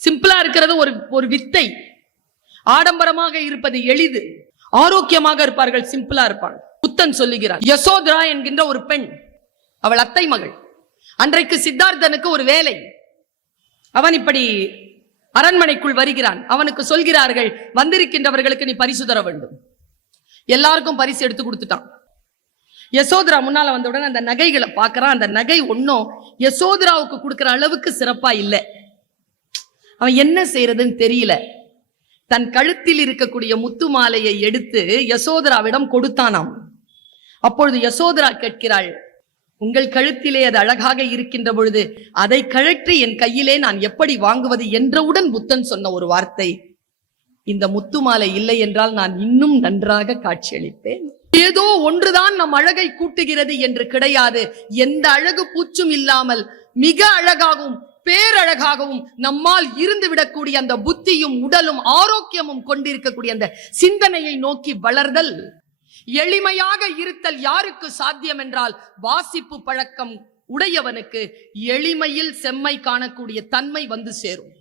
சிம்பிளா இருக்கிறது ஒரு வித்தை. ஆடம்பரமாக இருப்பது எளிது. ஆரோக்கியமாக இருப்பார்கள், சிம்பிளா இருப்பாங்க. புத்தன் சொல்லுகிறார், யசோதரா என்கின்ற ஒரு பெண், அவள் அத்தை மகள். அன்றைக்கு சித்தார்த்தனுக்கு ஒரு வேலை. அவன் இப்படி அரண்மனைக்குள் வருகிறான். அவனுக்கு சொல்கிறார்கள், வந்திருக்கின்றவர்களுக்கு நீ பரிசு தர வேண்டும். எல்லாருக்கும் பரிசு எடுத்து கொடுத்துட்டான். யசோதரா முன்னால வந்தவுடன் அந்த நகைகளை பார்க்கறான். அந்த நகை ஒன்னும் யசோதராவுக்கு கொடுக்கிற அளவுக்கு சிறப்பா இல்லை. அவன் என்ன செய்யறதுன்னு தெரியல. தன் கழுத்தில் இருக்கக்கூடிய முத்து மாலையை எடுத்து யசோதராவிடம் கொடுத்தானாம். அப்பொழுது யசோதரா கேட்கிறாள், உங்கள் கழுத்திலே அது அழகாக இருக்கின்ற பொழுது அதை கழற்றி என் கையிலே நான் எப்படி வாங்குவது என்றவுடன் புத்தன் சொன்ன ஒரு வார்த்தை, இந்த முத்து மாலை இல்லை என்றால் நான் இன்னும் நன்றாக காட்சியளிப்பேன். ஏதோ ஒன்றுதான் நம் அழகை கூட்டுகிறது என்று கிடையாது. எந்த அழகு பூச்சும் இல்லாமல் மிக அழகாகவும் பேரழகாகவும் நம்மால் இருந்து விடக்கூடிய அந்த புத்தியும் உடலும் ஆரோக்கியமும் கொண்டிருக்கக்கூடிய அந்த சிந்தனையை நோக்கி வளர்தல், எளிமையாக இருத்தல் யாருக்கு சாத்தியம் என்றால் வாசிப்பு பழக்கம் உடையவனுக்கு எளிமையில் செம்மை காணக்கூடிய தன்மை வந்து சேரும்.